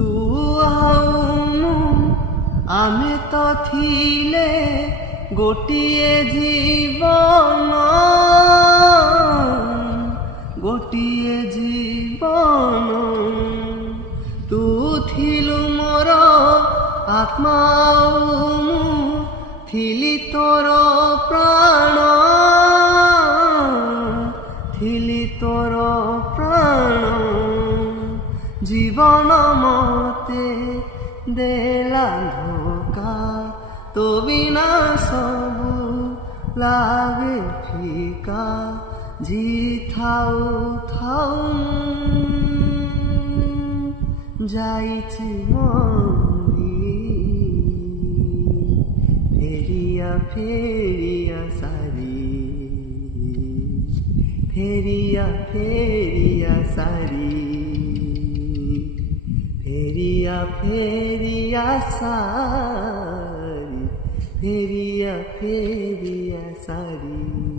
ତୁ ଆଉ ଆମେ ତ ଥିଲେ ଗୋଟିଏ ଜୀବନ, ଗୋଟିଏ ଜୀବନ। ତୁ ଥିଲୁ ମୋର ଆତ୍ମା, ମୁଁ ଥିଲି ତୋର ପ୍ରାଣ, ଥିଲି ତୋର ପ୍ରାଣ। জীবন মতে দেলা ধোকা, তো বিনা সবু লাগে ফিকা। জি থাও থাও যাইছি মরি, ফেরিয়া ফেরিয়া সারি, ফেরিয়া ফেরিয়া সারি, ফেরিয়া ফেরিয়া সারি, ফেরিয়া ফেরিয়া সারি।